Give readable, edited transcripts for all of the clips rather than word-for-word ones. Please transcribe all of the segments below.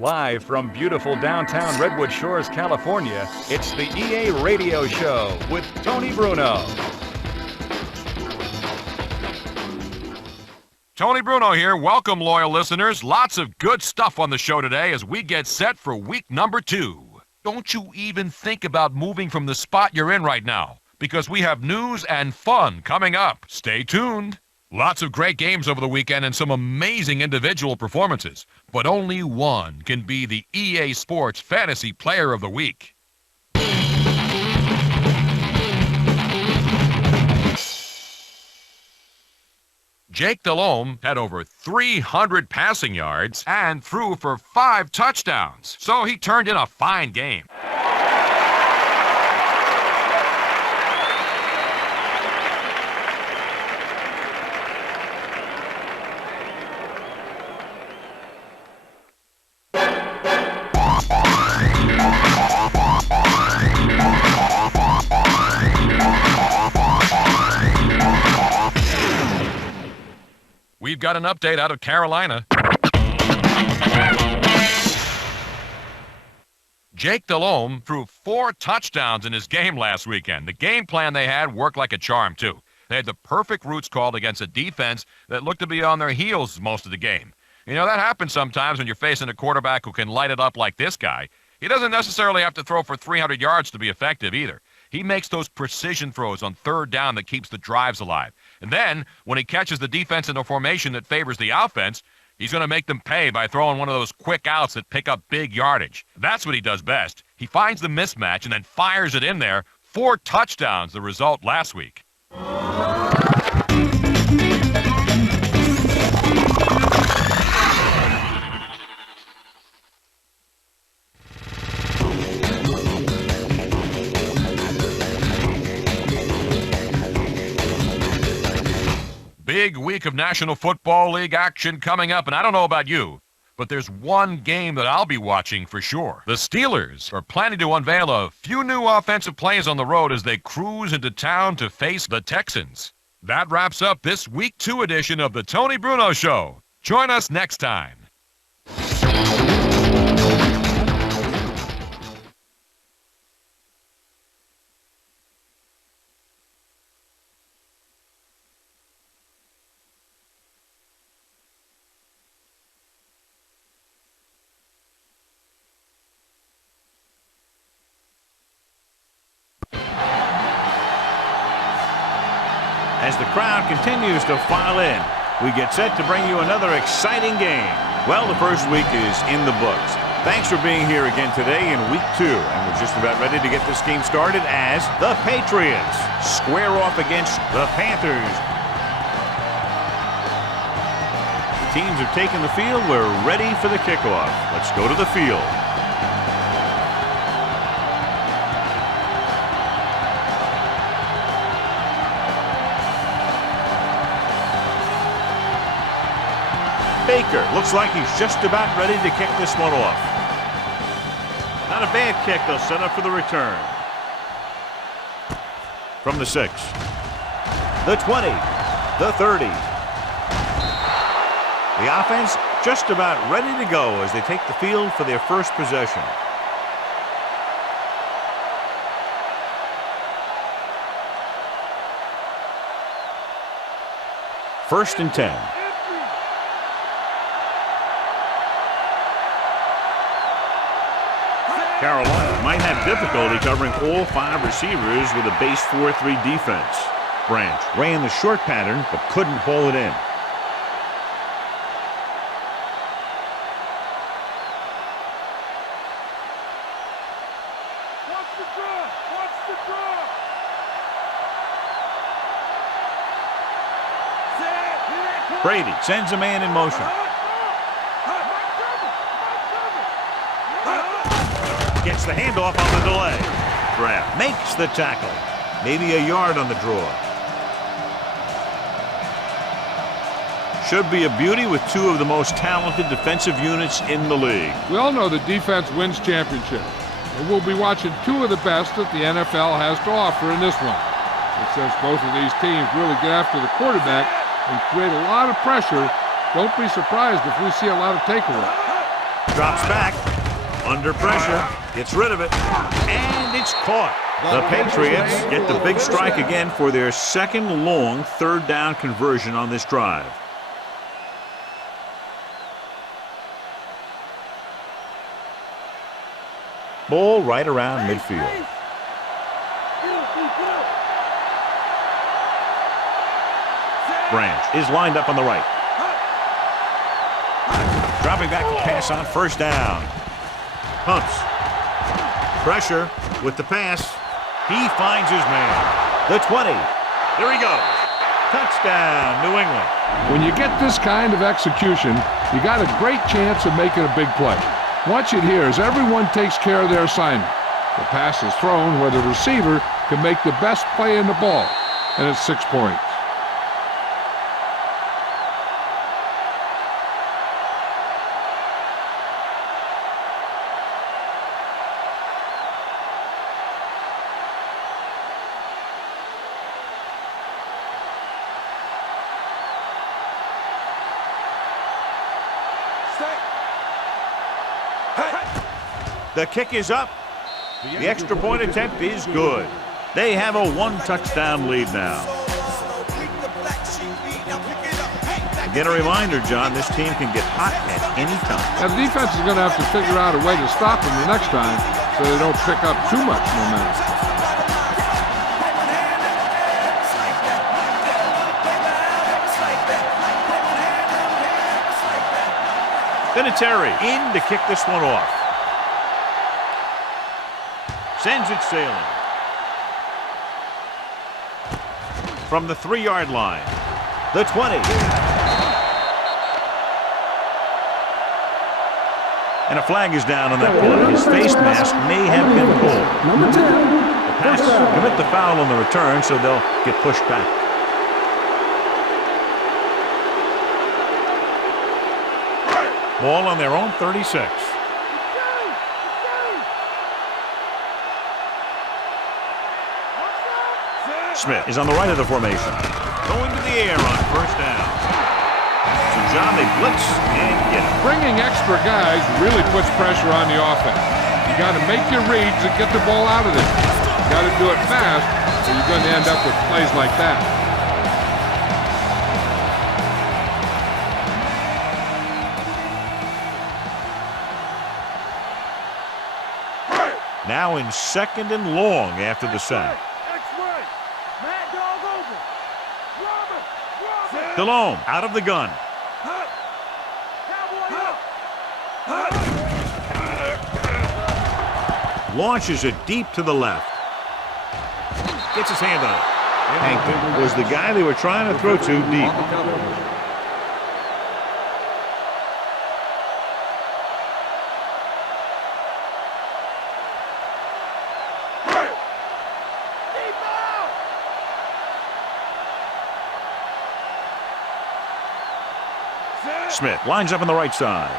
Live from beautiful downtown Redwood Shores, California, it's the EA Radio Show with Tony Bruno. Tony Bruno here. Welcome, loyal listeners. Lots of good stuff on the show today as we get set for week number 2. Don't you even think about moving from the spot you're in right now, because we have news and fun coming up. Stay tuned. Lots of great games over the weekend and some amazing individual performances, but only one can be the EA Sports Fantasy Player of the Week. Jake Delhomme had over 300 passing yards and threw for 5 touchdowns, so he turned in a fine game. We've got an update out of Carolina. Jake Delhomme threw 4 touchdowns in his game last weekend. The game plan they had worked like a charm, too. They had the perfect routes called against a defense that looked to be on their heels most of the game. You know, that happens sometimes when you're facing a quarterback who can light it up like this guy. He doesn't necessarily have to throw for 300 yards to be effective either. He makes those precision throws on third down that keeps the drives alive. And then, when he catches the defense in a formation that favors the offense, he's going to make them pay by throwing one of those quick outs that pick up big yardage. That's what he does best. He finds the mismatch and then fires it in there. 4 touchdowns, the result last week. Big week of National Football League action coming up, and I don't know about you, but there's one game that I'll be watching for sure. The Steelers are planning to unveil a few new offensive plays on the road as they cruise into town to face the Texans. That wraps up this Week 2 edition of the Tony Bruno Show. Join us next time. As the crowd continues to file in, we get set to bring you another exciting game. Well, the first week is in the books. Thanks for being here again today in Week 2, and we're just about ready to get this game started as the Patriots square off against the Panthers. The teams have taken the field. We're ready for the kickoff. Let's go to the field. Baker looks like he's just about ready to kick this one off. Not a bad kick. They'll set up for the return. From the 6, the 20, the 30. The offense just about ready to go as they take the field for their first possession. First and 10. Carolina might have difficulty covering all 5 receivers with a base 4-3 defense. Branch ran the short pattern but couldn't haul it in. Brady sends a man in motion. Gets the handoff on the delay. Grab makes the tackle. Maybe a yard on the draw. Should be a beauty with 2 of the most talented defensive units in the league. We all know that defense wins championships. And we'll be watching 2 of the best that the NFL has to offer in this one. And since both of these teams really get after the quarterback and create a lot of pressure, don't be surprised if we see a lot of takeaways. Drops back. Under pressure. Gets rid of it. And it's caught. The Patriots get the big strike again for their second long third down conversion on this drive. Ball right around midfield. Branch is lined up on the right. Dropping back to pass on first down. Pumps. Pressure with the pass. He finds his man. The 20. There he goes. Touchdown, New England. When you get this kind of execution, you got a great chance of making a big play. Watch it here as everyone takes care of their assignment. The pass is thrown where the receiver can make the best play in the ball, and it's 6 points. The kick is up. The extra point attempt is good. They have a one-touchdown lead now. Again, a reminder, John, this team can get hot at any time. Now, the defense is going to have to figure out a way to stop them the next time so they don't pick up too much momentum. Vinatieri in to kick this one off. Sends it sailing. From the 3-yard line. The 20. And a flag is down on that play. His face mask may have been pulled. Number 10. The pass commit the foul on the return, so they'll get pushed back. Ball on their own 36. Smith is on the right of the formation. Going to the air on first down. So, John, they blitz and get it. Bringing extra guys really puts pressure on the offense. You got to make your reads and get the ball out of there. You got to do it fast, or you're going to end up with plays like that. Now in second and long after the sack. Delhomme out of the gun. Launches it deep to the left. Gets his hand on it. Hankton was the guy they were trying to throw to deep. Smith lines up on the right side.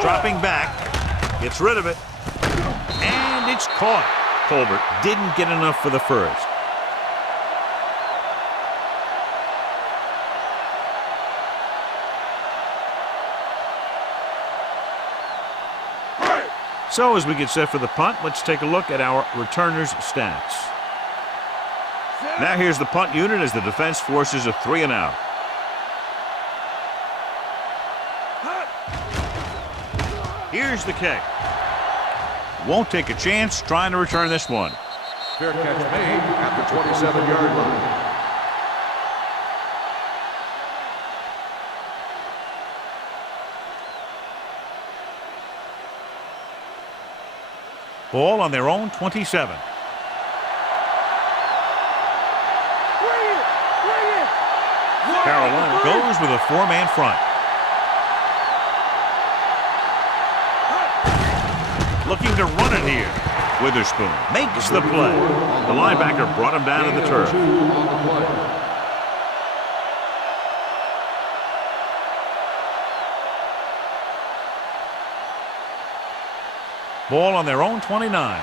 Dropping back. Gets rid of it. And it's caught. Colbert didn't get enough for the first. So as we get set for the punt, let's take a look at our returners' stats. Now here's the punt unit as the defense forces a 3-and-out. Here's the kick. Won't take a chance trying to return this one. Fair catch made at the 27-yard line. Ball on their own 27. Carolina goes with a 4-man front. Looking to run it here. Witherspoon makes the play. The linebacker brought him down to the turf. Ball on their own 29.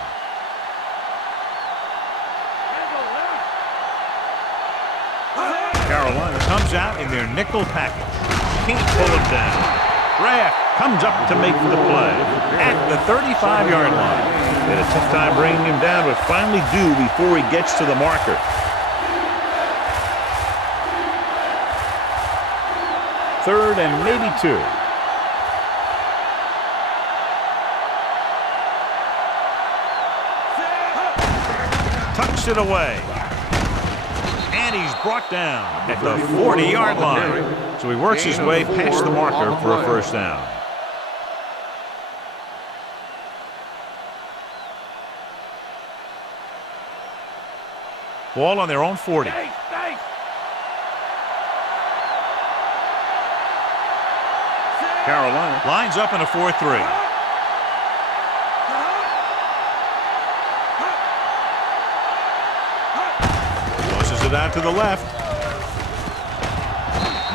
Carolina comes out in their nickel package. can't pull him down. Draft comes up to make the play at the 35-yard line. They had a tough time bringing him down, but finally do before he gets to the marker. Third and maybe 2. Tucks it away. And he's brought down at the 40-yard line. So he works his way past the marker for a first down. Ball on their own 40. Carolina lines up in a 4-3. Out to the left.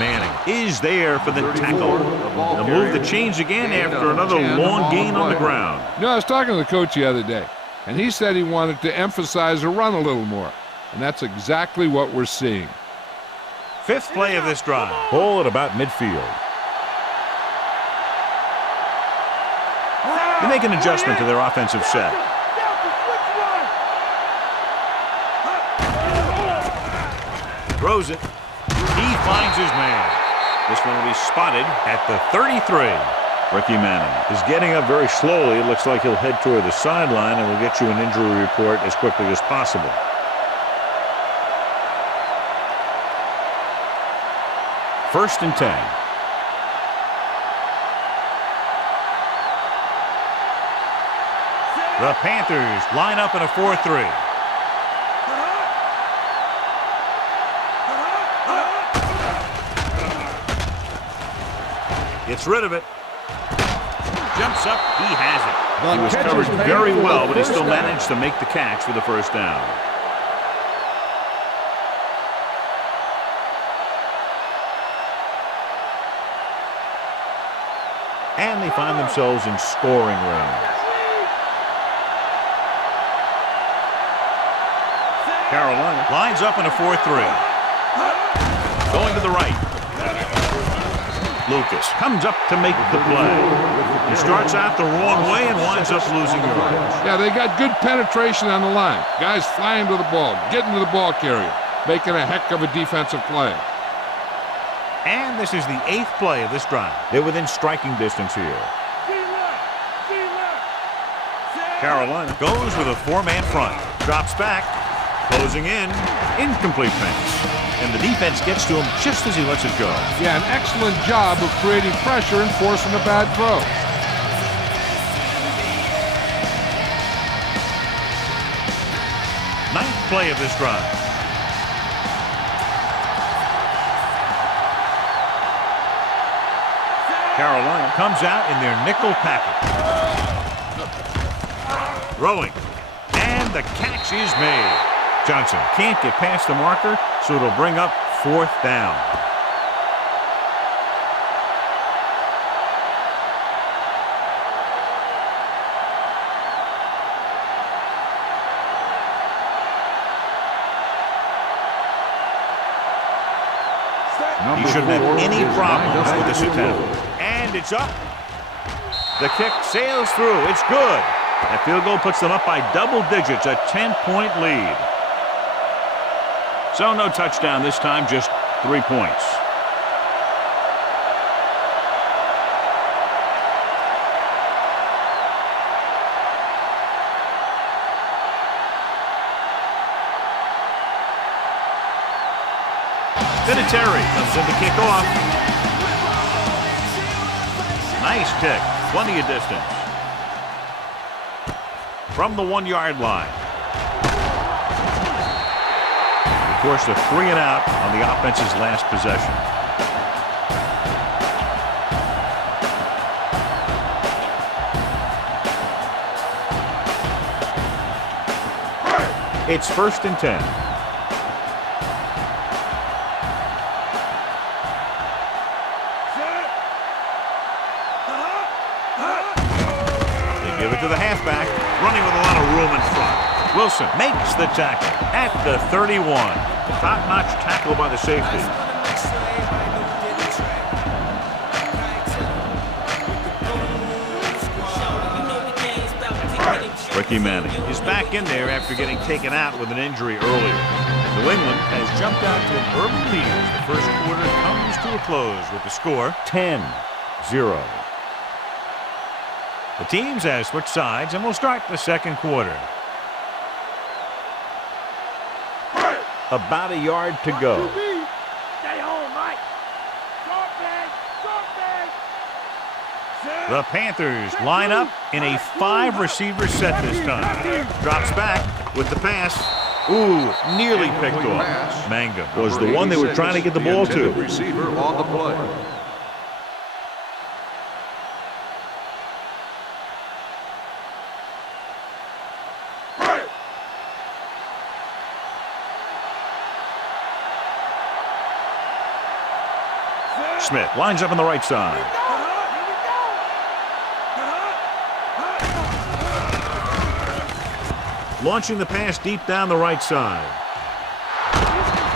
Manning is there for the tackle. The move to change again after another long gain on the ground. You know, I was talking to the coach the other day, and he said he wanted to emphasize the run a little more. And that's exactly what we're seeing. Fifth play of this drive. Ball at about midfield. They make an adjustment to their offensive set. Throws it. He finds his man. This one will be spotted at the 33. Ricky Manning is getting up very slowly. It looks like he'll head toward the sideline, and we'll get you an injury report as quickly as possible. First and 10. The Panthers line up in a 4-3. Gets rid of it. Jumps up. He has it. He was covered very well, but he still managed to make the catch for the first down. And they find themselves in scoring range. Carolina lines up in a 4-3. Going to the right. Lucas comes up to make the play. He starts out the wrong way and winds up losing yards. Yeah, they got good penetration on the line. Guys flying to the ball, getting to the ball carrier, making a heck of a defensive play. And this is the 8th play of this drive. They're within striking distance here. Carolina goes with a 4-man front. Drops back. Closing in. Incomplete pass. And the defense gets to him just as he lets it go. Yeah, an excellent job of creating pressure and forcing a bad throw. Ninth play of this drive. Carolina comes out in their nickel package. Throwing. And the catch is made. Johnson can't get past the marker, so it'll bring up 4th down. He shouldn't have any problems with this attempt. And it's up. The kick sails through. It's good. That field goal puts them up by double digits, a 10-point lead. So no touchdown this time, just 3 points. Vinatieri comes in to kick off. Nice kick, plenty of distance. From the 1-yard line. Of course, a 3 and out on the offense's last possession. It's 1st and 10. They give it to the halfback, running with a lot of room in front. Wilson makes the tackle at the 31. Top-notch tackle by the safety. Ricky Manning is back in there after getting taken out with an injury earlier. New England has jumped out to an early lead as the first quarter comes to a close with the score 10-0. The teams have switched sides and will start the second quarter. About a yard to go. The Panthers line up in a 5-receiver set this time. Drops back with the pass. Ooh, nearly picked off. Mangum was the one they were trying to get the ball to. Receiver on the play. Smith lines up on the right side. Launching the pass deep down the right side.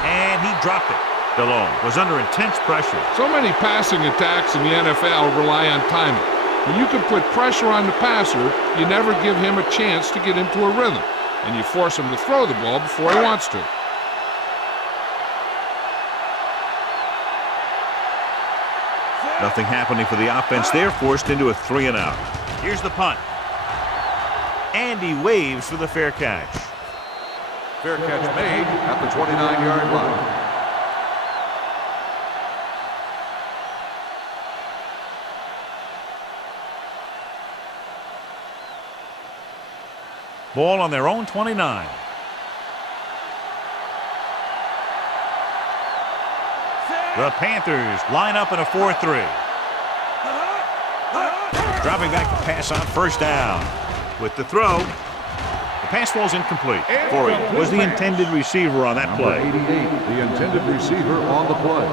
And he dropped it. Delhomme was under intense pressure. So many passing attacks in the NFL rely on timing. When you can put pressure on the passer, you never give him a chance to get into a rhythm, and you force him to throw the ball before he wants to. Nothing happening for the offense. They're forced into a 3-and-out. Here's the punt. And he waves for the fair catch. Fair catch made at the 29-yard line. Ball on their own 29. The Panthers line up in a 4-3. Dropping back the pass on first down. With the throw, the pass falls incomplete. Corey was the intended receiver on that Number play. 88, the intended receiver on the play.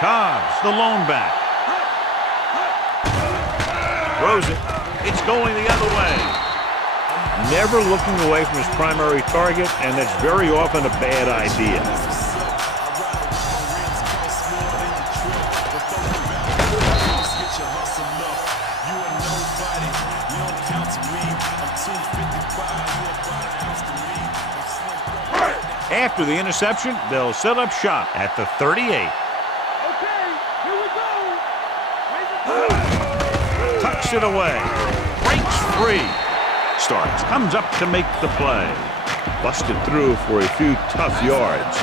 Cobbs, the lone back. Throws it. It's going the other way. Never looking away from his primary target, and that's very often a bad idea. After the interception, they'll set up shop at the 38. Tucks it away. Breaks free. Starks. Comes up to make the play. Busted through for a few tough yards.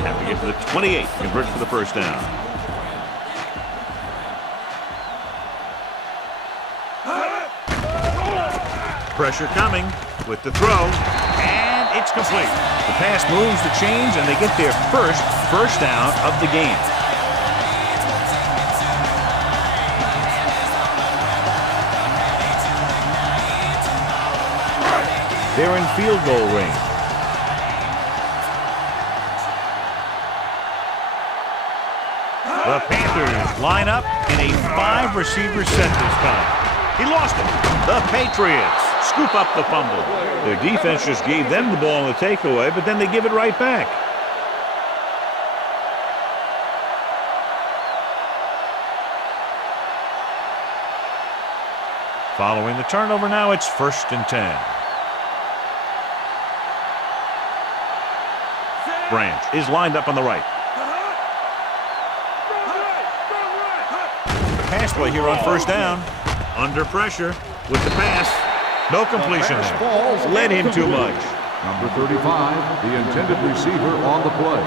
Have to get to the 28. Convert for the first down. Pressure coming with the throw. It's complete. The pass moves the chains, and they get their first down of the game. They're in field goal range. The Panthers line up in a 5-receiver set this time. He lost it. The Patriots scoop up the fumble. Their defense just gave them the ball in the takeaway, but then they give it right back. Following the turnover now, it's 1st and 10. Branch is lined up on the right. The pass play here on first down. Under pressure with the pass. No completion there. Led him too much. Number 35, the intended receiver on the play.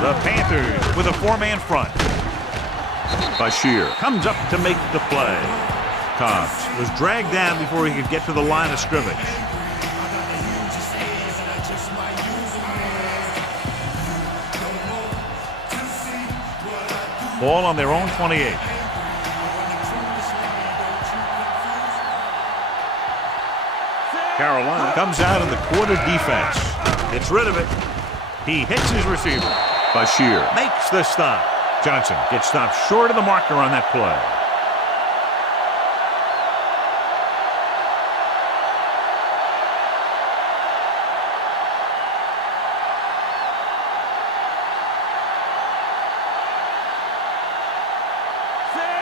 The Panthers with a 4-man front. Bashir comes up to make the play. Cobbs was dragged down before he could get to the line of scrimmage. Ball on their own 28. Carolina comes out in the quarter defense. Gets rid of it. He hits his receiver. Bashir makes the stop. Johnson gets stopped short of the marker on that play.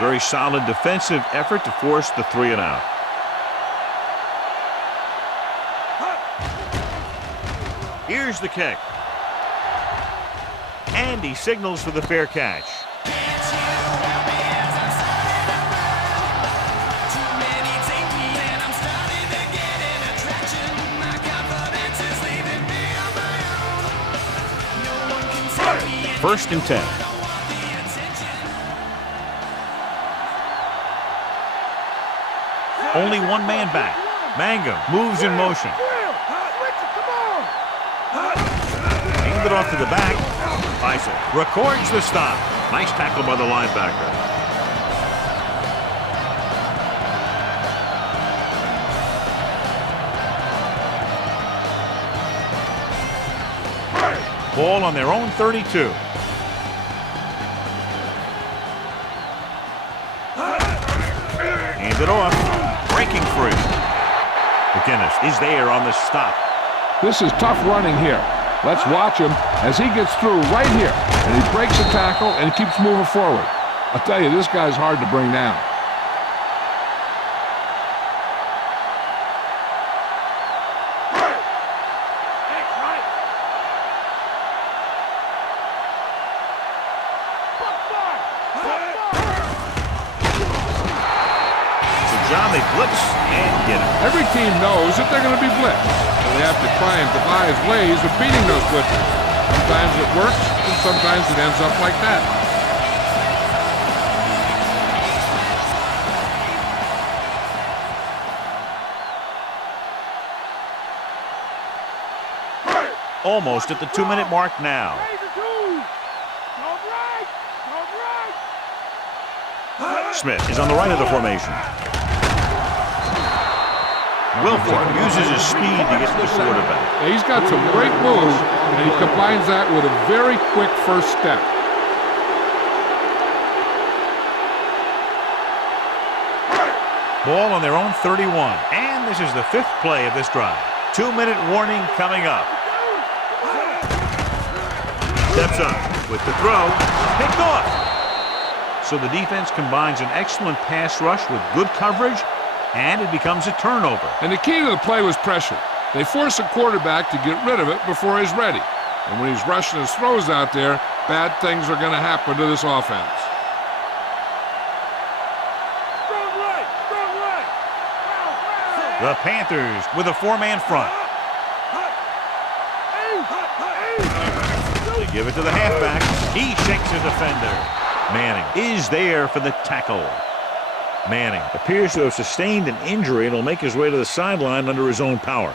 Very solid defensive effort to force the 3 and out. Here's the kick. And he signals for the fair catch. First and 10. Only one man back. Mangum moves in motion. Hand it off to the back. Faisal records the stop. Nice tackle by the linebacker. Ball on their own 32. Hand it off. Breaking free. McGinnis is there on the stop. This is tough running here. Let's watch him as he gets through right here. And he breaks a tackle and keeps moving forward. I'll tell you, this guy's hard to bring down. John, they blitz and get him. Every team knows that they're going to be blitzed, so they have to try and devise ways of beating those blitzes. Sometimes it works, and sometimes it ends up like that. Almost at the 2-minute mark now. Smith is on the right of the formation. Wilford uses his speed to get to the quarterback. Yeah, he's got some great moves, and he combines that with a very quick first step. Ball on their own 31. And this is the 5th play of this drive. 2-minute warning coming up. Steps up with the throw. Picked off. So the defense combines an excellent pass rush with good coverage, and it becomes a turnover. And the key to the play was pressure. They force a quarterback to get rid of it before he's ready. And when he's rushing his throws out there, bad things are going to happen to this offense. The Panthers with a 4-man front. They give it to the halfback. He shakes a defender. Manning is there for the tackle. Manning appears to have sustained an injury and will make his way to the sideline under his own power.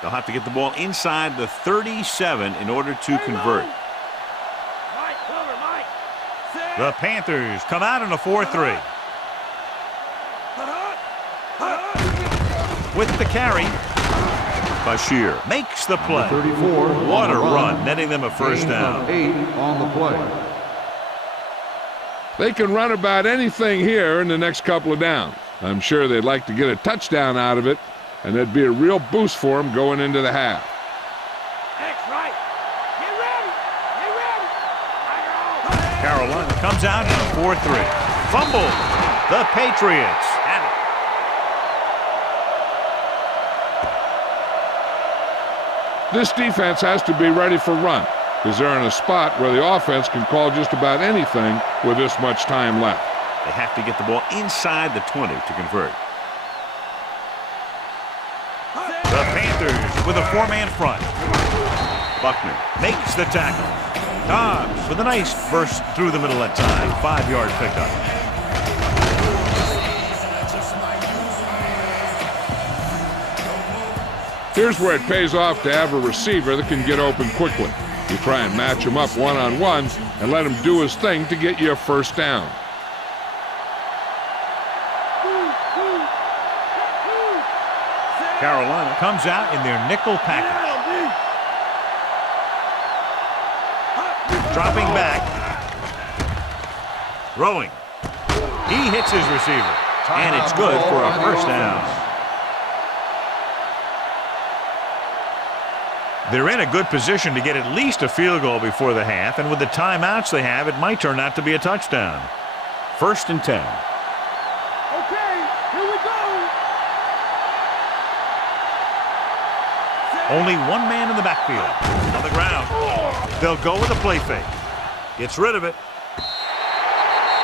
They'll have to get the ball inside the 37 in order to convert. The Panthers come out in a 4-3. With the carry, Bashir makes the play. 34. What a run, netting them a first down. 8 on the play. They can run about anything here in the next couple of downs. I'm sure they'd like to get a touchdown out of it, and that'd be a real boost for them going into the half. Carolina comes out in a 4-3. Fumble. The Patriots have it. This defense has to be ready for run, because they're in a spot where the offense can call just about anything with this much time left. They have to get the ball inside the 20 to convert. The Panthers with a 4-man front. Buckner makes the tackle. Dobbs with a nice burst through the middle that time. 5-yard pickup. Here's where it pays off to have a receiver that can get open quickly. You try and match him up one-on-one and let him do his thing to get you a first down. Carolina comes out in their nickel package. Dropping back. Throwing. He hits his receiver. And it's good for a first down. They're in a good position to get at least a field goal before the half, and with the timeouts they have, it might turn out to be a touchdown. 1st and 10. Okay, here we go. Only one man in the backfield. On the ground. They'll go with a play fake. Gets rid of it.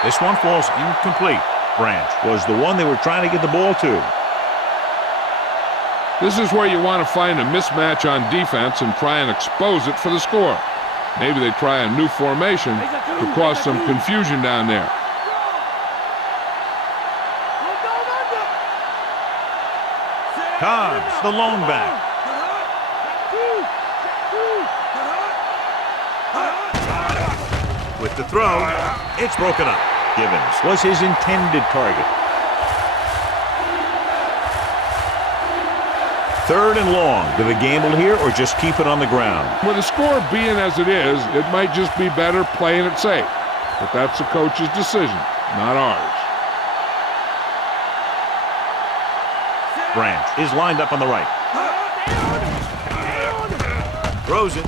This one falls incomplete. Branch was the one they were trying to get the ball to. This is where you want to find a mismatch on defense and try and expose it for the score. Maybe they try a new formation to cause some confusion down there. Cobbs, the lone back. With the throw, it's broken up. Gibbons was his intended target. 3rd and long. Do they gamble here or just keep it on the ground? With the score being as it is, it might just be better playing it safe. But that's the coach's decision, not ours. Branch is lined up on the right. Throws it.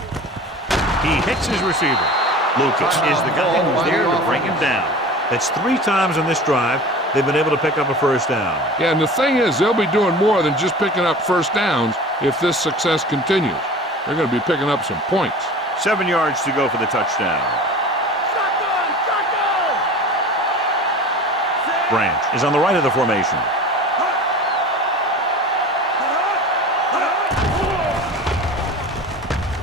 He hits his receiver. Lucas is the guy who's there to bring him down. That's 3 times on this drive they've been able to pick up a first down. Yeah, and the thing is, they'll be doing more than just picking up first downs if this success continues. They're going to be picking up some points. 7 yards to go for the touchdown. Branch is on the right of the formation.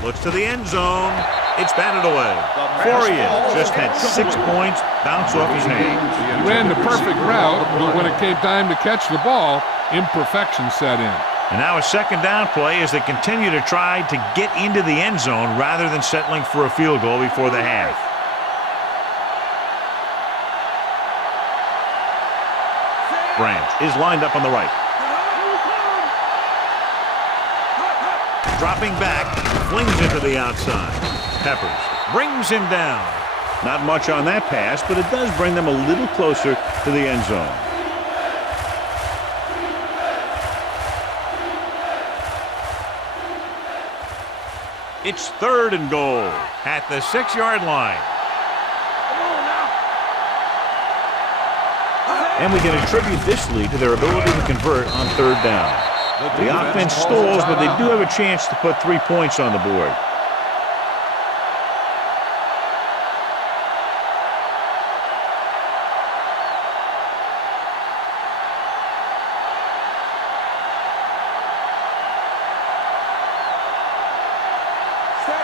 Looks to the end zone. It's batted away. Fourier just had 6 points bounce off his hands. He ran the perfect route, but when it came time to catch the ball, imperfection set in. And now a 2nd down play as they continue to try to get into the end zone rather than settling for a field goal before the half. Branch is lined up on the right. Dropping back, flings it to the outside. Peppers brings him down. Not much on that pass, but it does bring them a little closer to the end zone. It's 3rd and goal at the 6-yard line. And we can attribute this lead to their ability to convert on 3rd down. The offense stalls, but they do have a chance to put 3 points on the board.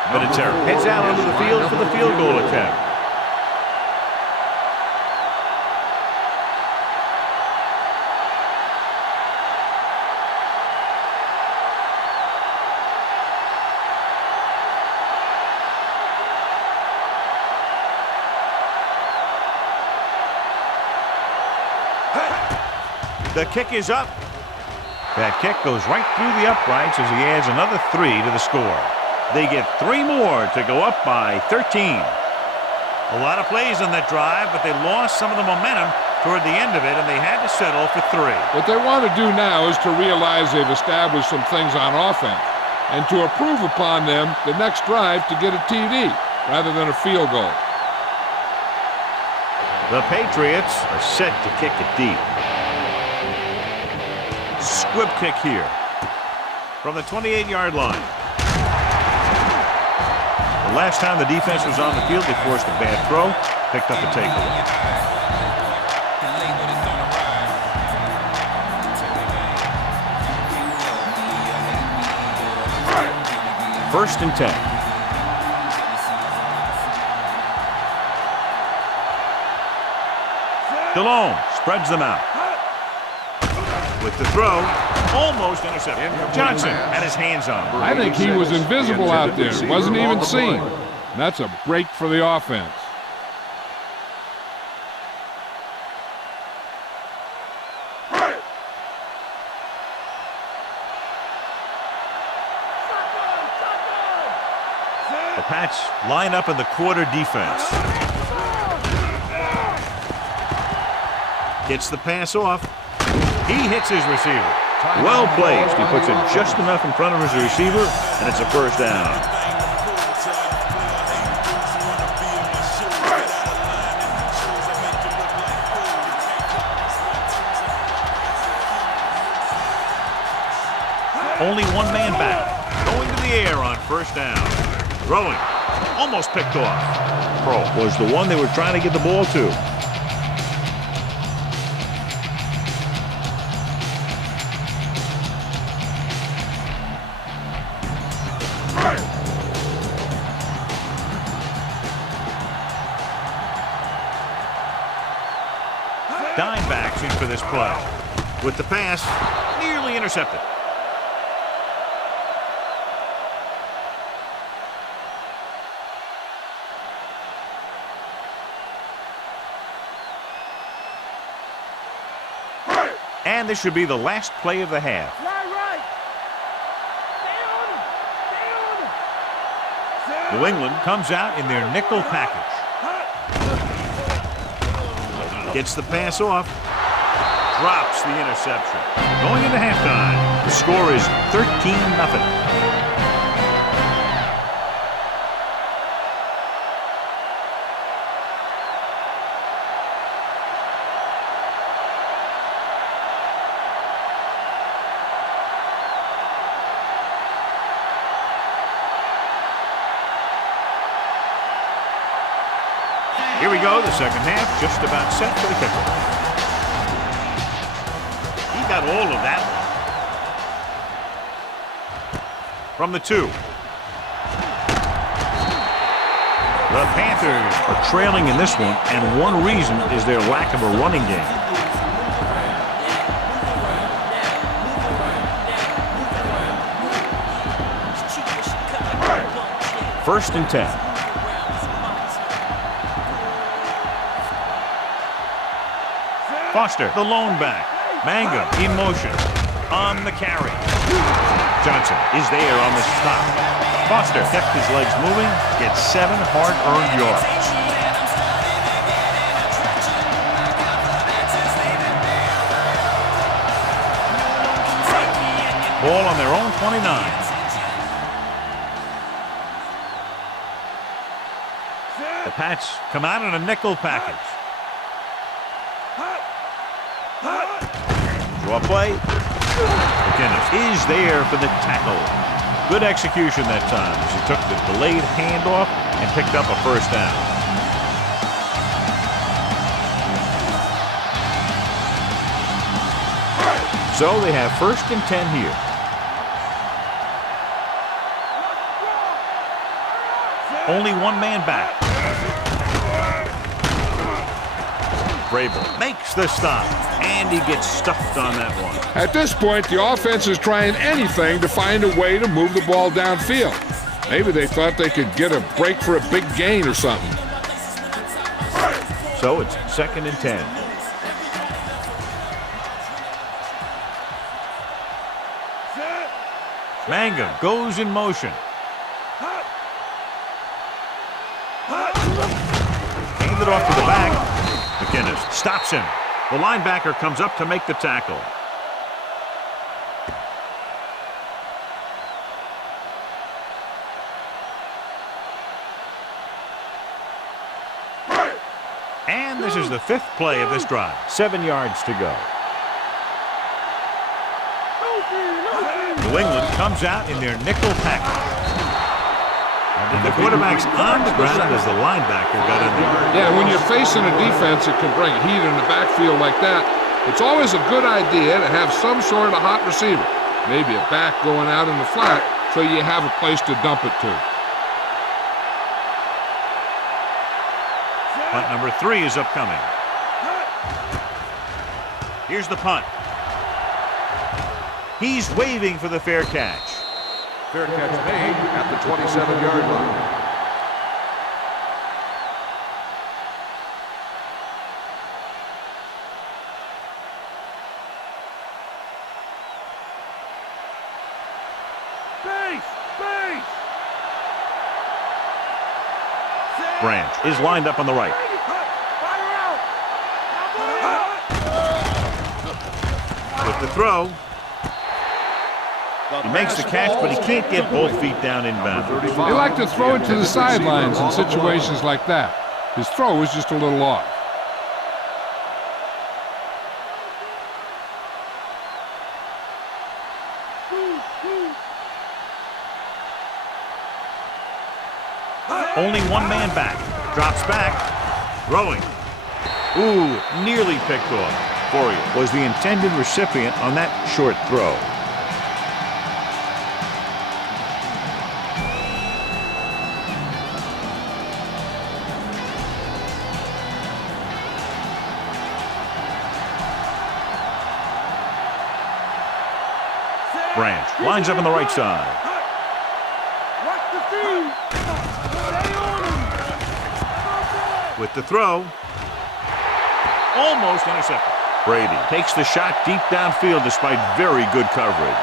Vinatieri heads out onto the field for the field goal attempt. The kick is up. That kick goes right through the uprights as he adds another 3 to the score. They get 3 more to go up by 13. A lot of plays on that drive, but they lost some of the momentum toward the end of it, and they had to settle for 3. What they want to do now is to realize they've established some things on offense and to improve upon them the next drive to get a TD rather than a field goal. The Patriots are set to kick it deep. Squib kick here from the 28-yard line. The last time the defense was on the field, they forced a bad throw, picked up a takeaway. First and 10. DeLone spreads them out. With the throw, Almost intercepted. Johnson had his hands on him. I think he was invisible out there. Wasn't even seen. That's a break for the offense. The Pats line up in the quarter defense. Gets the pass off. He hits his receiver. Well placed. He puts it just enough in front of his receiver, and it's a first down. Only one man back. Going to the air on first down. Throwing. Almost picked off. Pro was the one they were trying to get the ball to. Dime backs in for this play. With the pass, nearly intercepted. And this should be the last play of the half. Right. Stay on him. New England comes out in their nickel package. Gets the pass off. Drops the interception. Going into halftime, the score is 13-0. Here we go, the second half, just about set for the kickoff. He got all of that. From the 2. The Panthers are trailing in this one, and one reason is their lack of a running game. First and 10. Foster, the lone back. Mangum in motion. On the carry. Johnson is there on the stop. Foster kept his legs moving. Gets 7 hard-earned yards. Ball on their own 29. The Pats come out in a nickel package. Draw play. McKinnon is there for the tackle. Good execution that time as he took the delayed handoff and picked up a first down. So they have first and 10 here. Only one man back. Vrabel makes the stop, and he gets stuffed on that one. At this point, the offense is trying anything to find a way to move the ball downfield. Maybe they thought they could get a break for a big gain or something. So it's second and 10. Mangum goes in motion. Hand it off to the back. McKinnon stops him. The linebacker comes up to make the tackle. And this is the 5th play of this drive. 7 yards to go. New England comes out in their nickel package. And the quarterback's on the ground as the linebacker got in there. Yeah, when you're facing a defense that can bring heat in the backfield like that, it's always a good idea to have some sort of hot receiver. Maybe a back going out in the flat so you have a place to dump it to. Punt number 3 is upcoming. Here's the punt. He's waving for the fair catch. Fair catch made at the 27-yard line. Branch is lined up on the right. With the throw. He makes the catch, but he can't get both feet down inbound. They like to throw it to the sidelines in situations like that. His throw is just a little off. Only one man back. Drops back. Throwing. Ooh, nearly picked off. Fourier was the intended recipient on that short throw. Branch lines up on the right side. With the throw. Almost intercepted. Brady takes the shot deep downfield despite very good coverage.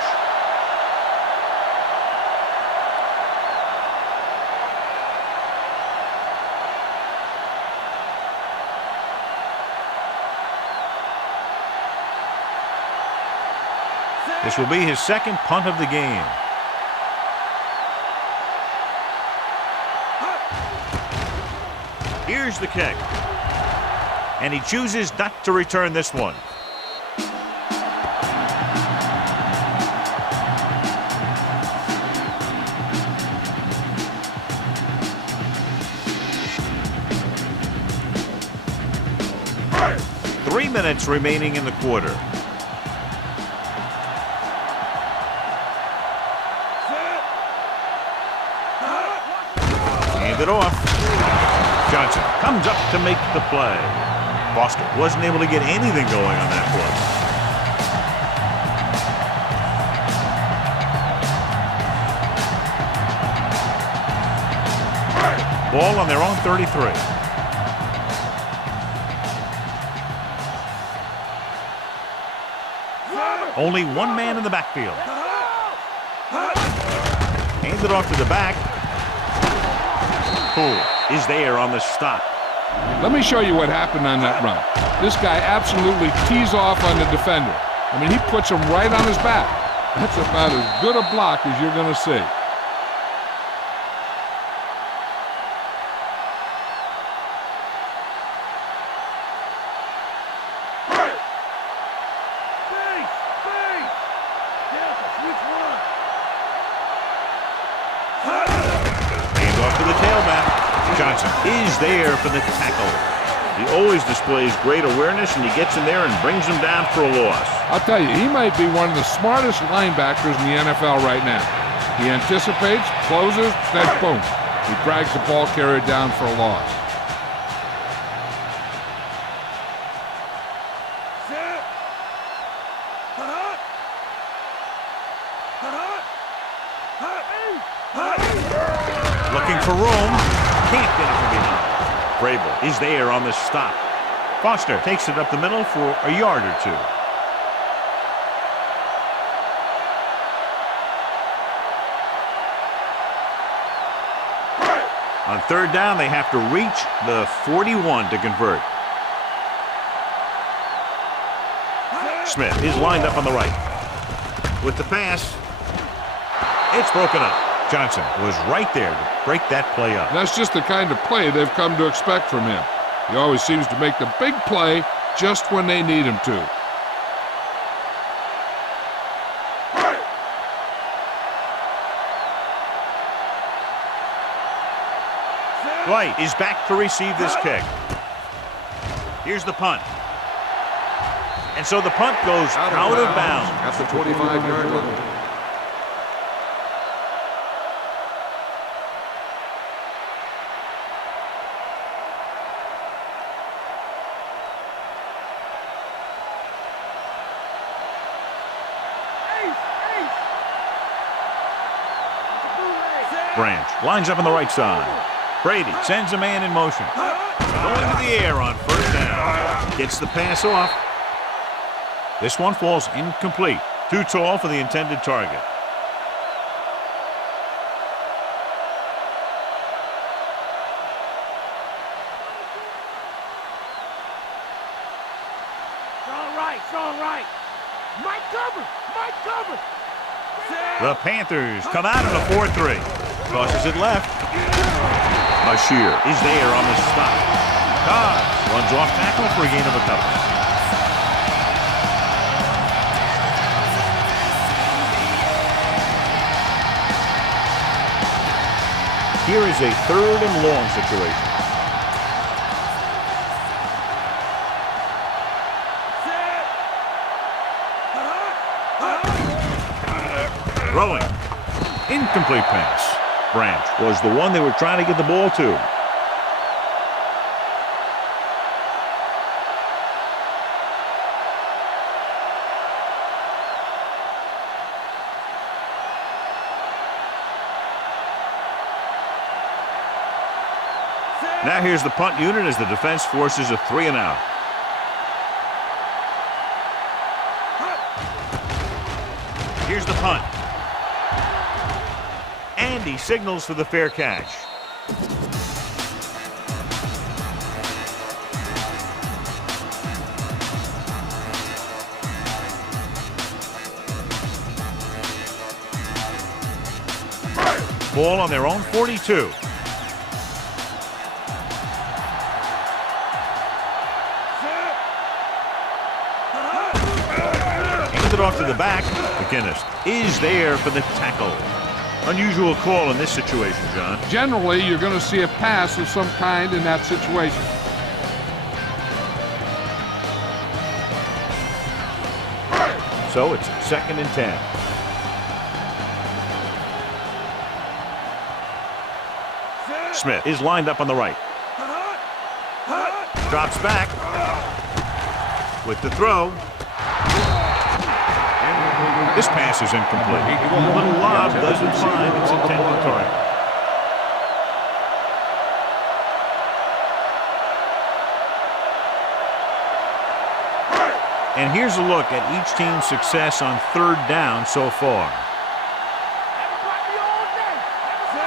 This will be his second punt of the game. Here's the kick. And he chooses not to return this one. Three minutes remaining in the quarter. Hand it off. Johnson comes up to make the play. Foster wasn't able to get anything going on that play. Ball on their own 33. Only one man in the backfield. Hands it off to the back. Poole is there on the stop. Let me show you what happened on that run. This guy absolutely tees off on the defender. I mean, he puts him right on his back. That's about as good a block as you're going to see. Hand off to the tailback. Johnson is there for the tackle. He always displays great awareness, and he gets in there and brings him down for a loss. I'll tell you, he might be one of the smartest linebackers in the NFL right now. He anticipates, closes, then boom. He drags the ball carrier down for a loss. Looking for room. Can't get it from behind. Vrabel is there on the stop. Foster takes it up the middle for a yard or two. On third down, they have to reach the 41 to convert. Smith is lined up on the right. With the pass, it's broken up. Johnson was right there to break that play up. That's just the kind of play they've come to expect from him. He always seems to make the big play just when they need him to. White is back to receive this kick. Here's the punt. And so the punt goes out of bounds. At the 25-yard line. Branch lines up on the right side. Brady sends a man in motion. Going to the air on first down. Gets the pass off. This one falls incomplete. Too tall for the intended target. Strong right. Mike cover. The Panthers come out in a 4-3. Tosses it left. Bashir is there on the stop. Cobbs runs off tackle for a gain of a couple. Here is a 3rd and long situation. Throwing. Incomplete pass. Branch was the one they were trying to get the ball to. Now here's the punt unit as the defense forces a 3 and out. Here's the punt. And he signals for the fair catch. Ball on their own 42. Hands it off to the back. McGinnis is there for the tackle. Unusual call in this situation, John. Generally, you're going to see a pass of some kind in that situation. So it's 2nd and 10. Smith is lined up on the right. Drops back. With the throw. This pass is incomplete. A little lob doesn't find its intended target. And here's a look at each team's success on 3rd down so far.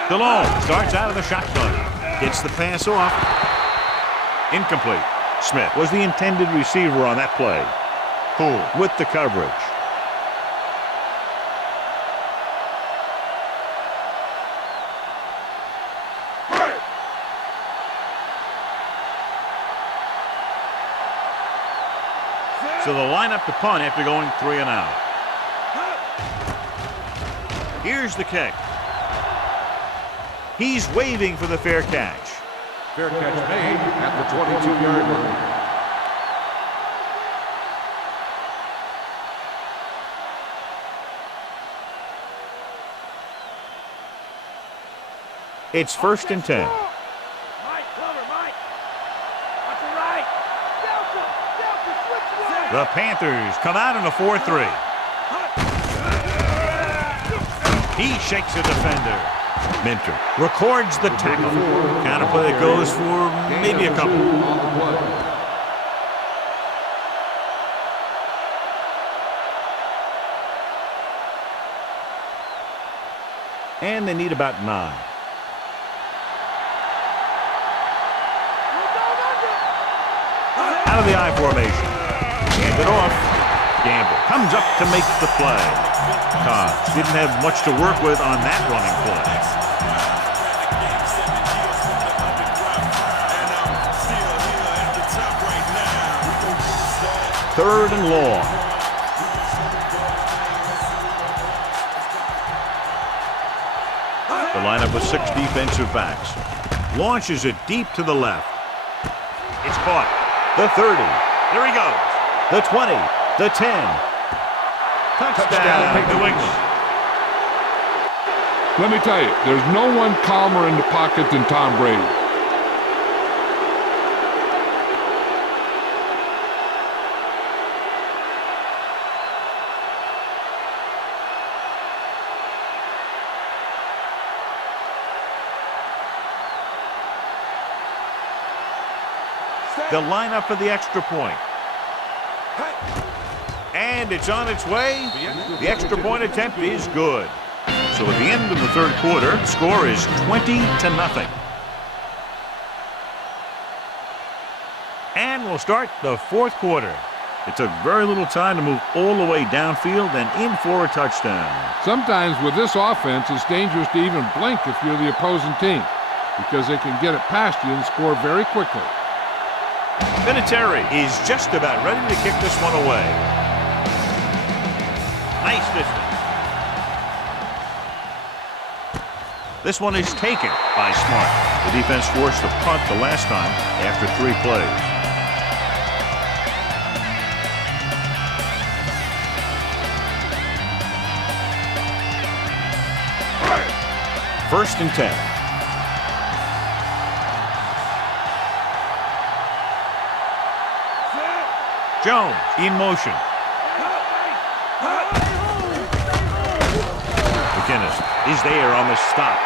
DeLone starts out of the shotgun. Gets the pass off. Incomplete. Smith was the intended receiver on that play. Poole with the coverage. So they'll line up to punt after going 3 and out. Here's the kick. He's waving for the fair catch. Fair catch made at the 22-yard line. It's 1st and 10. The Panthers come out in a 4-3. He shakes a defender. Minter records the tackle. Kind of play that goes for maybe a couple. And they need about 9. Out of the I formation. Hand it off. Gamble comes up to make the play. Cobbs didn't have much to work with on that running play. Third and long. The lineup with 6 defensive backs. Launches it deep to the left. It's caught. The 30. There he goes. The 20. The 10. Touchdown, New England. Let me tell you, there's no one calmer in the pocket than Tom Brady. They'll line up for the extra point. And it's on its way. The extra point attempt is good. So at the end of the third quarter, the score is 20-0. And we'll start the fourth quarter. It took very little time to move all the way downfield and in for a touchdown. Sometimes with this offense, it's dangerous to even blink if you're the opposing team, because they can get it past you and score very quickly. Vinatieri is just about ready to kick this one away. Nice distance. This one is taken by Smart. The defense forced a punt the last time after 3 plays. First and 10. Jones in motion. McInnes is there on the stop.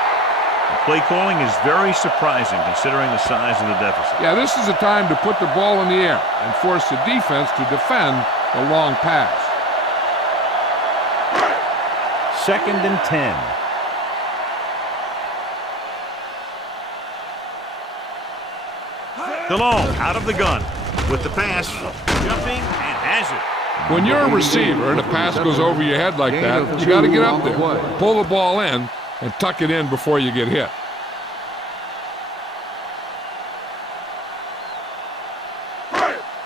The play calling is very surprising considering the size of the deficit. Yeah, this is the time to put the ball in the air and force the defense to defend the long pass. Second and 10. DeLong out of the gun with the pass, jumping and has it. When you're a receiver and a pass goes over your head like that, you got to get up there, pull the ball in, and tuck it in before you get hit.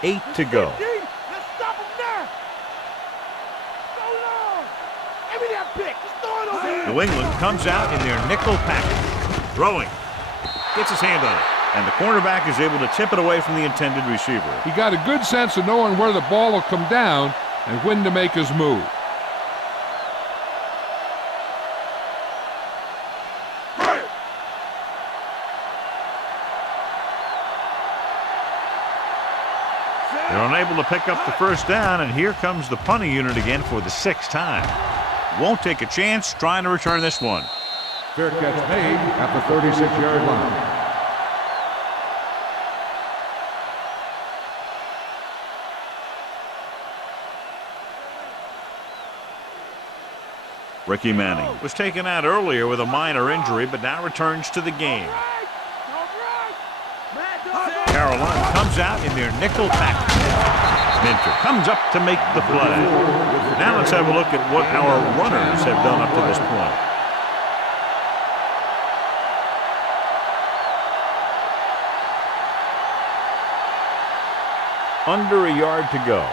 Eight to go. Let's stop him now. So long. Give me that pick. Just throw it over here. New England comes out in their nickel package. Throwing. Gets his hand on it. And the cornerback is able to tip it away from the intended receiver. He got a good sense of knowing where the ball will come down and when to make his move. They're unable to pick up the first down, and here comes the punting unit again for the 6th time. Won't take a chance trying to return this one. Fair catch made at the 36-yard line. Ricky Manning was taken out earlier with a minor injury, but now returns to the game. Carolina comes out in their nickel package. Minter comes up to make the play. Now let's have a look at what our runners have done up to this point. Under a yard to go.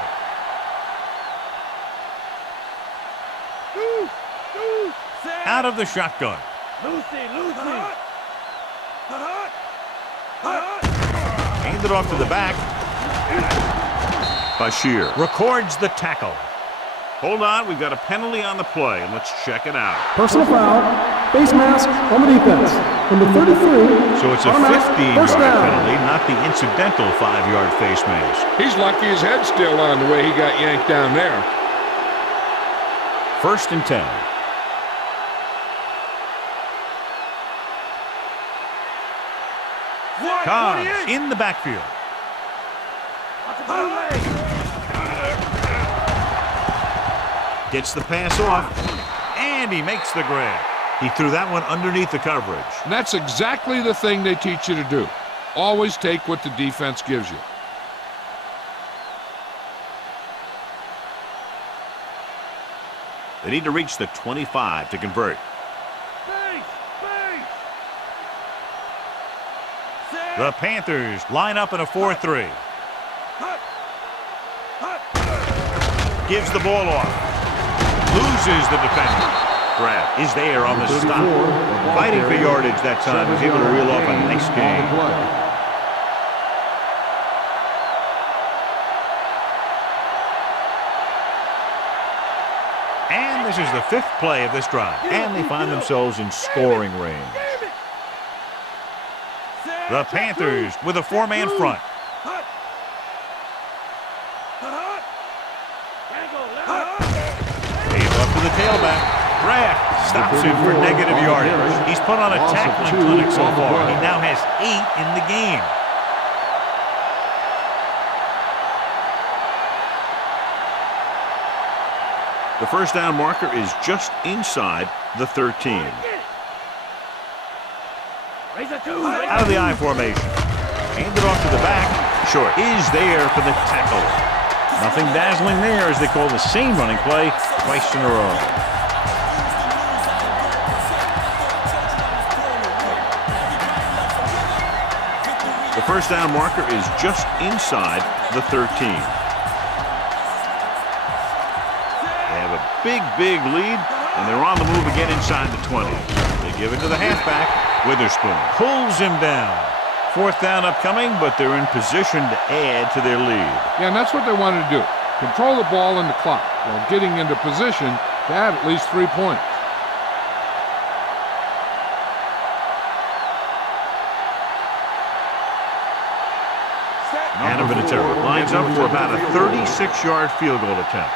Out of the shotgun. Hand it off to the back. Bashir records the tackle. Hold on, we've got a penalty on the play. Let's check it out. Personal foul, face mask on the defense. Number 33. So it's a 15-yard penalty, not the incidental 5-yard face mask. He's lucky his head's still on the way he got yanked down there. First and 10. Cobbs in the backfield. Gets the pass off, and he makes the grab. He threw that one underneath the coverage. And that's exactly the thing they teach you to do. Always take what the defense gives you. They need to reach the 25 to convert. The Panthers line up in a 4-3. Gives the ball off. Loses the defender. Grab is there on the stop. Fighting for yardage that time. Was able to reel off a nice game. And this is the 5th play of this drive. And they find themselves in scoring range. The Panthers with a 4-man front. Gave up to the tailback. Draft stops him for negative yardage. He's put on a tackling clinic so far. He now has 8 in the game. The first down marker is just inside the 13. Out of the I formation. Handed off to the back. Short is there for the tackle. Nothing dazzling there as they call the same running play twice in a row. The first down marker is just inside the 13. They have a big lead, and they're on the move again inside the 20. They give it to the halfback. Witherspoon pulls him down. Fourth down upcoming, but they're in position to add to their lead. Yeah, and that's what they wanted to do. Control the ball and the clock while getting into position to add at least 3 points. Minnesota lines up for about a 36-yard field goal attempt.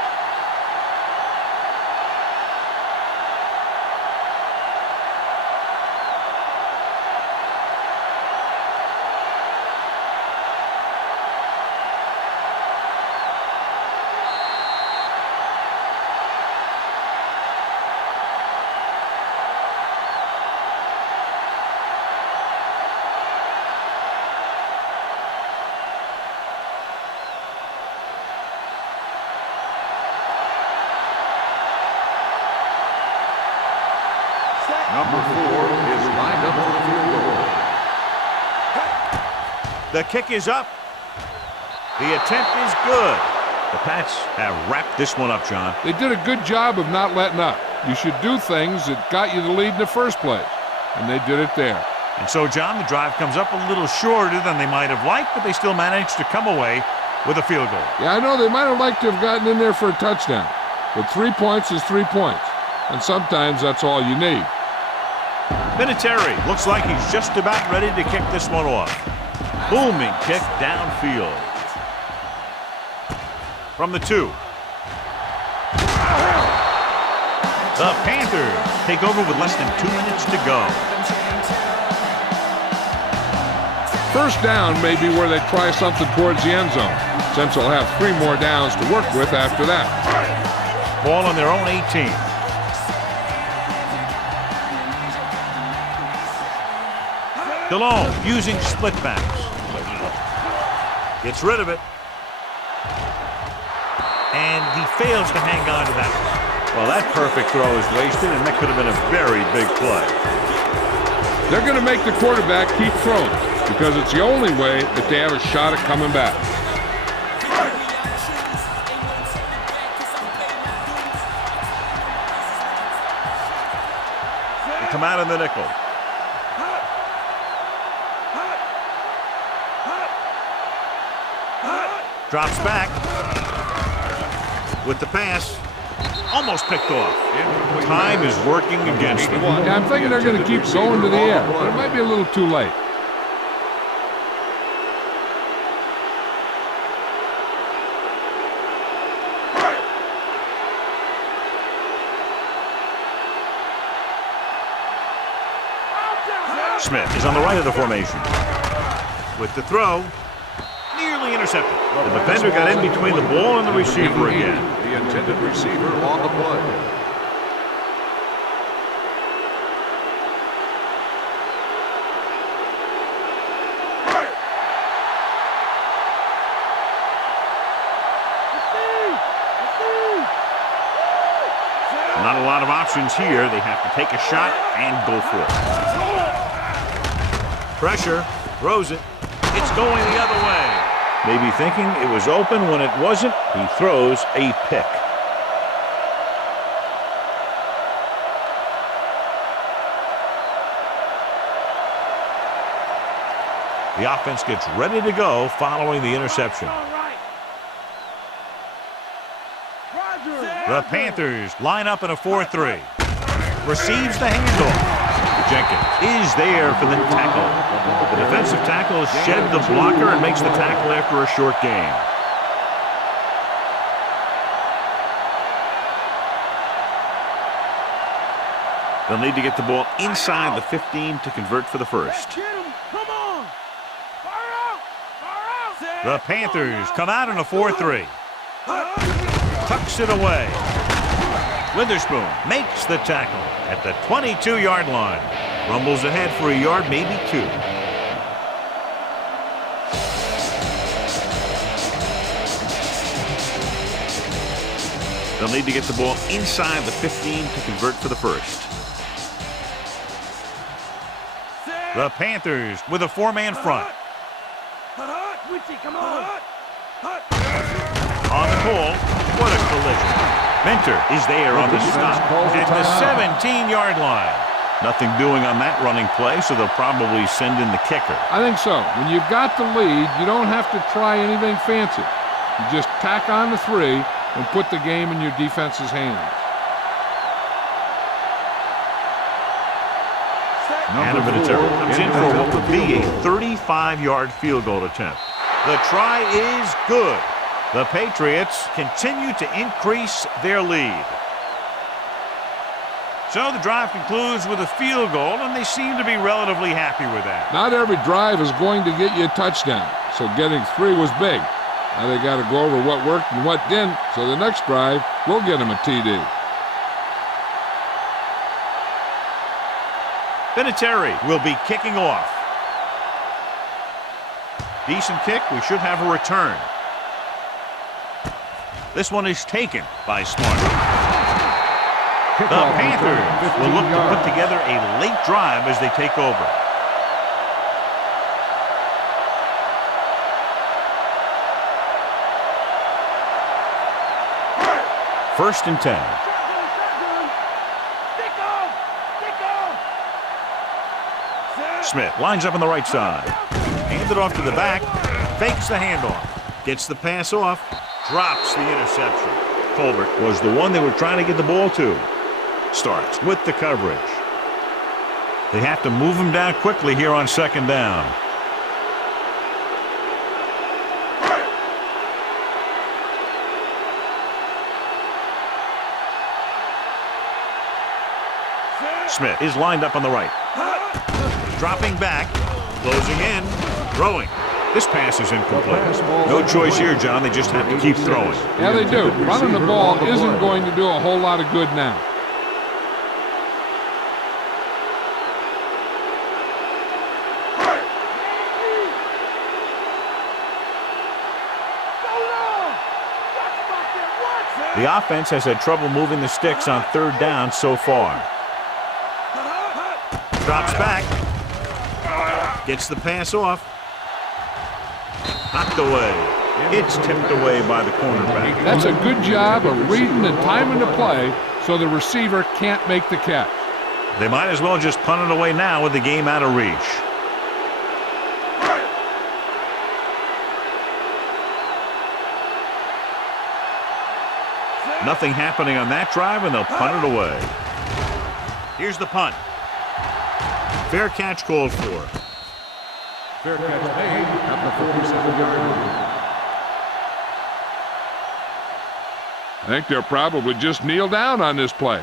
Number 4 is lined up for the field goal. The kick is up. The attempt is good. The Pats have wrapped this one up, John. They did a good job of not letting up. You should do things that got you the lead in the first place, and they did it there. And so, John, the drive comes up a little shorter than they might have liked, but they still managed to come away with a field goal. Yeah, I know they might have liked to have gotten in there for a touchdown, but 3 points is 3 points, and sometimes that's all you need. Vinatieri looks like he's just about ready to kick this one off. Booming kick downfield. From the 2. The Panthers take over with less than 2 minutes to go. First down may be where they try something towards the end zone, since they'll have 3 more downs to work with after that. Ball on their own 18. DeLone using split backs. Gets rid of it. And he fails to hang on to that one. Well, that perfect throw is wasted, and that could have been a very big play. They're going to make the quarterback keep throwing because it's the only way that they have a shot at coming back. They come out in the nickel. Drops back with the pass. Almost picked off. Time is working against them. Yeah, I'm thinking they're going to keep going to the air, but it might be a little too late. Smith is on the right of the formation. With the throw, nearly intercepted. The defender got in between the ball and the receiver again. The intended receiver on the play. Not a lot of options here. They have to take a shot and go for it. Pressure, throws it. It's going the other way. Maybe thinking it was open when it wasn't. He throws a pick. The offense gets ready to go following the interception. The Panthers line up in a 4-3. Receives the handoff. Jenkins is there for the tackle. The defensive tackle shed the blocker and makes the tackle after a short gain. They'll need to get the ball inside the 15 to convert for the first. The Panthers come out in a 4-3. Tucks it away. Witherspoon makes the tackle at the 22-yard line. Rumbles ahead for a yard, maybe two. They'll need to get the ball inside the 15 to convert for the first. The Panthers with a four-man front. Come on. On the pull, what a collision. Mentor is there on the stop at the 17-yard line. Nothing doing on that running play, so they'll probably send in the kicker. I think so. When you've got the lead, you don't have to try anything fancy. You just tack on the 3 and put the game in your defense's hands. Adam Vinatieri comes in for what would be a 35-yard field goal attempt. The try is good. The Patriots continue to increase their lead. So the drive concludes with a field goal, and they seem to be relatively happy with that. Not every drive is going to get you a touchdown, so getting 3 was big. Now they got to go over what worked and what didn't, so the next drive will get them a TD. Vinatieri will be kicking off. Decent kick. We should have a return. This one is taken by Smart. The Panthers will look to put together a late drive as they take over. First and 10. Smith lines up on the right side. Handed off to the back. Fakes the handoff. Gets the pass off. Drops the interception. Colbert was the one they were trying to get the ball to. Starts with the coverage. They have to move him down quickly here on second down. Smith is lined up on the right. Dropping back. Closing in. Throwing. This pass is incomplete. No choice here, John. They just have to keep throwing. Yeah, they do. Running the ball isn't going to do a whole lot of good now. The offense has had trouble moving the sticks on third down so far. Drops back. Gets the pass off. Knocked away. It's tipped away by the cornerback. That's a good job of reading and timing the play so the receiver can't make the catch. They might as well just punt it away now with the game out of reach. Nothing happening on that drive, and they'll punt it away. Here's the punt. Fair catch called for. Fair catch made at the 47-yard line. I think they'll probably just kneel down on this play.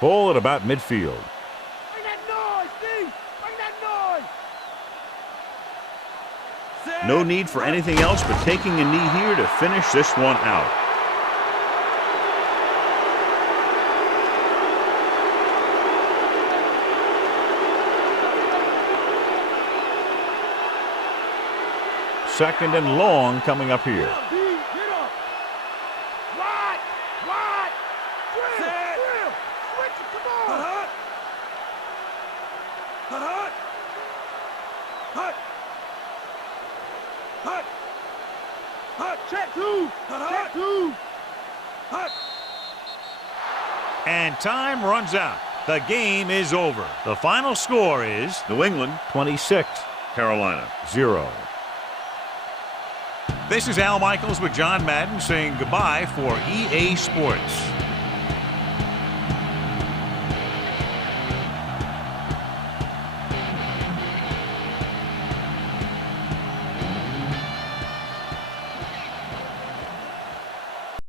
Ball at about midfield. Bring that noise, Steve! Bring that noise! No need for anything else but taking a knee here to finish this one out. Second and long coming up here. Get up! Wide! Wide! Drill! Switch it! Come on! Hut! Check two! Check two! Hut! And time runs out. The game is over. The final score is New England 26, Carolina 0. This is Al Michaels with John Madden saying goodbye for EA Sports.